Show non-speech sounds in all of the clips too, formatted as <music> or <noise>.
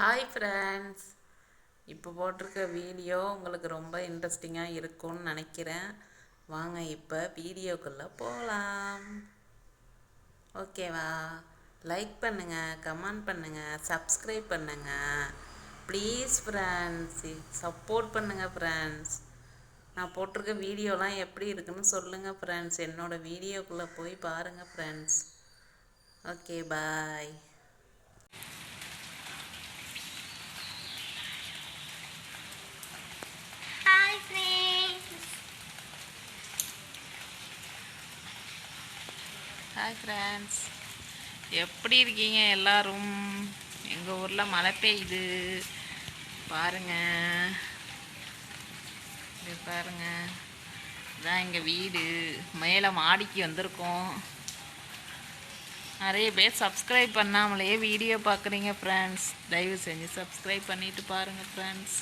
Hi friends இப்போ போட்டிருக்க video உங்களுக்கு ரொம்ப இன்ட்ரெஸ்டிங்காக இருக்கும்னு நினைக்கிறேன். வாங்க இப்போ வீடியோக்குள்ளே போகலாம் ஓகேவா லைக் பண்ணுங்கள் கமெண்ட் பண்ணுங்கள் சப்ஸ்கிரைப் பண்ணுங்கள் ப்ளீஸ் ஃப்ரெண்ட்ஸ் சப்போர்ட் பண்ணுங்கள் ஃப்ரெண்ட்ஸ் நான் போட்டிருக்க வீடியோலாம் எப்படி இருக்குன்னு சொல்லுங்கள் ஃப்ரெண்ட்ஸ் என்னோடய வீடியோக்குள்ளே போய் பாருங்கள் friends okay bye hi friends எப்படி இருக்கீங்க எல்லோரும்? எங்கள் ஊரில் மழை பெய்யுது. பாருங்க. இது பாருங்கள் இதான் எங்கள் வீடு. மேலே மாடிக்கு வந்திருக்கோம். நிறைய பேர் சப்ஸ்கிரைப் பண்ணாமலேயே வீடியோ பார்க்குறீங்க ஃப்ரெண்ட்ஸ் தயவு செஞ்சு சப்ஸ்கிரைப் பண்ணிவிட்டு பாருங்கள் ஃப்ரெண்ட்ஸ்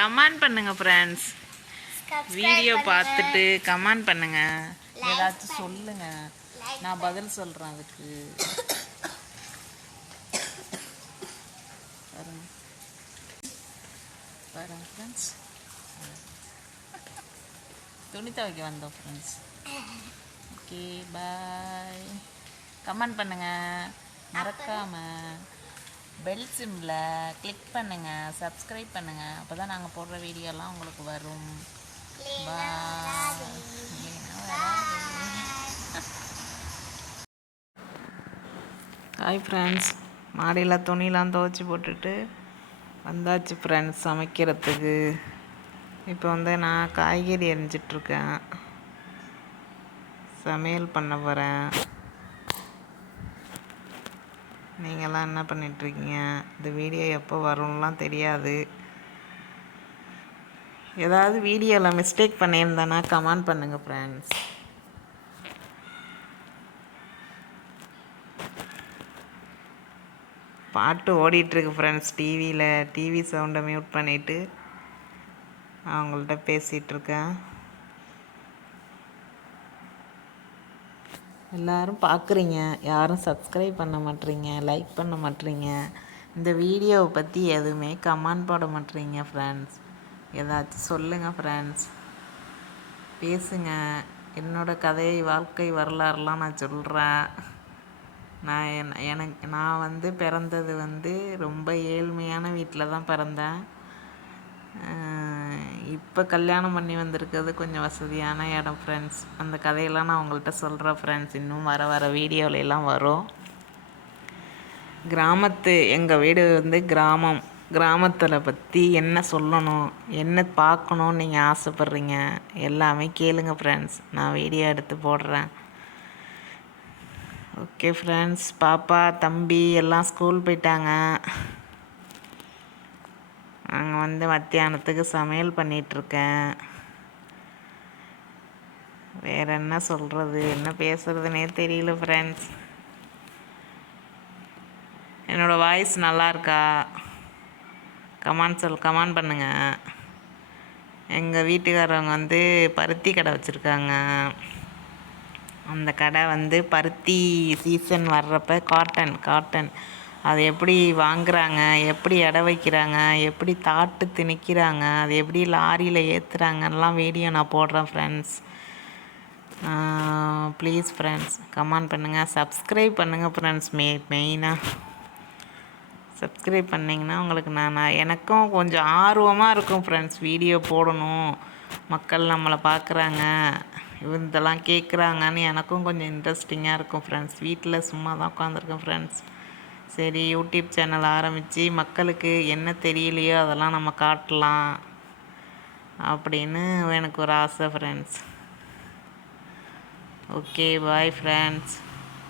கமெண்ட் பண்ணுங்கள் ஃப்ரெண்ட்ஸ் வீடியோ. பார்த்துட்டு கமெண்ட் பண்ணுங்க. ஏதாச்சும். சொல்லுங்க. நான் பதில் சொல்றேன் அதுக்கு. பாருங்க. பாருங்க ஃப்ரெண்ட்ஸ் துணி துவைக்க வந்தோம் ஃப்ரெண்ட்ஸ் ஓகே பாய் கமெண்ட் பண்ணுங்க. மறக்காம. பெல் சிம்ல கிளிக் பண்ணுங்க. சப்ஸ்கிரைப் பண்ணுங்க. அப்போ தான் நாங்கள் போடுற வீடியோலாம் உங்களுக்கு வரும். ஹாய் ஃப்ரெண்ட்ஸ் <laughs> மாடியில் துணிலாம் துவைச்சி போட்டுட்டு வந்தாச்சு ஃப்ரெண்ட்ஸ் சமைக்கிறதுக்கு. இப்போ வந்து நான் காய்கறி அரிஞ்சிட்ருக்கேன் சமையல் பண்ண போகிறேன் நீங்கள்லாம் என்ன பண்ணிகிட்ருக்கீங்க இந்த வீடியோ எப்போ வரும்லாம் தெரியாது. ஏதாவது வீடியோவில் மிஸ்டேக் பண்ணியிருந்தேன்னா கமெண்ட் பண்ணுங்கள் ஃப்ரெண்ட்ஸ் பாட்டு ஓடிட்டுருக்கு ஃப்ரெண்ட்ஸ் டிவியில் டிவி சவுண்டை மியூட் பண்ணிவிட்டு அவங்கள்ட்ட பேசிகிட்ருக்கேன் எல்லோரும் எல்லாரும் பார்க்குறீங்க யாரும் சப்ஸ்கிரைப் பண்ண மாட்றீங்க லைக் பண்ண மாட்றீங்க. இந்த வீடியோவை பற்றி எதுவுமே கமெண்ட் போட மாட்றீங்க ஃப்ரெண்ட்ஸ் ஏதாச்சும் சொல்லுங்கள் ஃப்ரெண்ட்ஸ் பேசுங்க. என்னோடய கதையை வாழ்க்கை வரலாறுலாம் நான் சொல்கிறேன் நான் என் எனக்கு நான் வந்து பிறந்தது வந்து ரொம்ப ஏழ்மையான வீட்டில் தான் பிறந்தேன். இப்போ கல்யாணம் பண்ணி வந்திருக்கிறது கொஞ்சம் வசதியான இடம் ஃப்ரெண்ட்ஸ் அந்த கதையெல்லாம் நான் உங்கள்கிட்ட சொல்கிறேன் ஃப்ரெண்ட்ஸ் இன்னும் வர வர வீடியோல எல்லாம் வரும். கிராமத்து எங்கள் வீடு வந்து கிராமம். கிராமத்தில் பற்றி என்ன சொல்லணும் என்ன பார்க்கணுன்னு நீங்கள் ஆசைப்பட்றீங்க எல்லாமே கேளுங்க ஃப்ரெண்ட்ஸ் நான் வீடியோ எடுத்து போடுறேன். ஓகே ஃப்ரெண்ட்ஸ் பாப்பா தம்பி எல்லாம் ஸ்கூல் போயிட்டாங்க. நாங்கள் வந்து மத்தியானத்துக்கு சமையல் பண்ணிகிட்ருக்கேன் வேற என்ன சொல்கிறது என்ன பேசுறதுனே தெரியல ஃப்ரெண்ட்ஸ் என்னோடய வாய்ஸ் நல்லா இருக்கா? கமான் சொல் கமான் பண்ணுங்க. எங்கள் வீட்டுக்காரவங்க வந்து பருத்தி கடை வச்சுருக்காங்க. அந்த கடை வந்து பருத்தி சீசன் வர்றப்ப காட்டன் காட்டன் அது எப்படி வாங்குறாங்க எப்படி எடை வைக்கிறாங்க எப்படி தாட்டு திணிக்கிறாங்க அது எப்படி லாரியில் ஏற்றுறாங்கலாம் வீடியோ நான் போடுறேன் ஃப்ரெண்ட்ஸ் ப்ளீஸ் ஃப்ரெண்ட்ஸ் கமெண்ட் பண்ணுங்கள் சப்ஸ்கிரைப் பண்ணுங்கள் ஃப்ரெண்ட்ஸ் மெய் மெயினாக சப்ஸ்கிரைப் பண்ணிங்கன்னா உங்களுக்கு நான் நான் எனக்கும் கொஞ்சம் ஆர்வமாக இருக்கும் ஃப்ரெண்ட்ஸ் வீடியோ போடணும். மக்கள் நம்மளை பார்க்குறாங்க. இதெல்லாம் கேட்குறாங்கன்னு எனக்கும் கொஞ்சம் இன்ட்ரெஸ்டிங்காக இருக்கும் ஃப்ரெண்ட்ஸ் வீட்டில் சும்மா தான் உட்காந்துருக்கேன் ஃப்ரெண்ட்ஸ் சரி யூடியூப் சேனல் ஆரம்பித்து மக்களுக்கு என்ன தெரியலையோ அதெல்லாம் நம்ம காட்டலாம் அப்படின்னு எனக்கு ஒரு ஆசை friends okay bye friends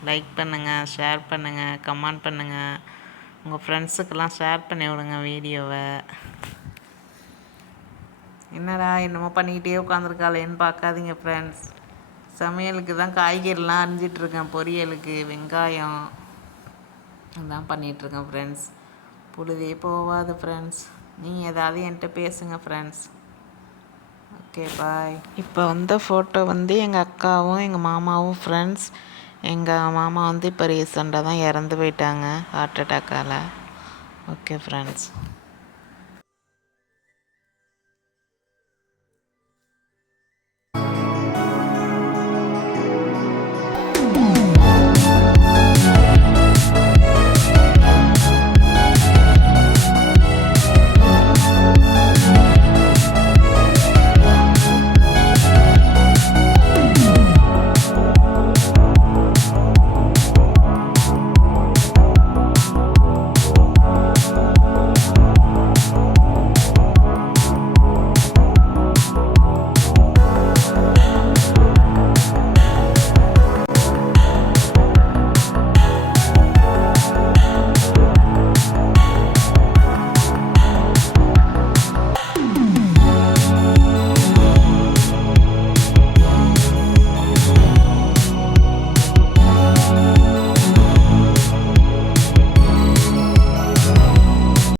like பண்ணுங்கள் ஷேர் பண்ணுங்கள் கமெண்ட் பண்ணுங்கள் உங்கள் ஃப்ரெண்ட்ஸுக்கெல்லாம் ஷேர் பண்ணி விடுங்க வீடியோவை என்னடா என்னமோ பண்ணிக்கிட்டே உட்காந்துருக்காளேன்னு பார்க்காதீங்க ஃப்ரெண்ட்ஸ் சமையலுக்கு தான் காய்கறிலாம் அரிஞ்சிட்ருக்கேன் பொரியலுக்கு வெங்காயம். அதான் பண்ணிகிட்ருக்கேன் ஃப்ரெண்ட்ஸ் பொழுதே போகாது ஃப்ரெண்ட்ஸ் நீங்கள் ஏதாவது என்கிட்ட பேசுங்க ஃப்ரெண்ட்ஸ் ஓகே பாய் இப்போ வந்த ஃபோட்டோ வந்து எங்கள் அக்காவும் எங்கள் மாமாவும் ஃப்ரெண்ட்ஸ் எங்கள் மாமா வந்து இப்போ ரீசெண்டாக தான் இறந்து போயிட்டாங்க ஹார்ட் அட்டாக்கால் ஓகே ஃப்ரெண்ட்ஸ்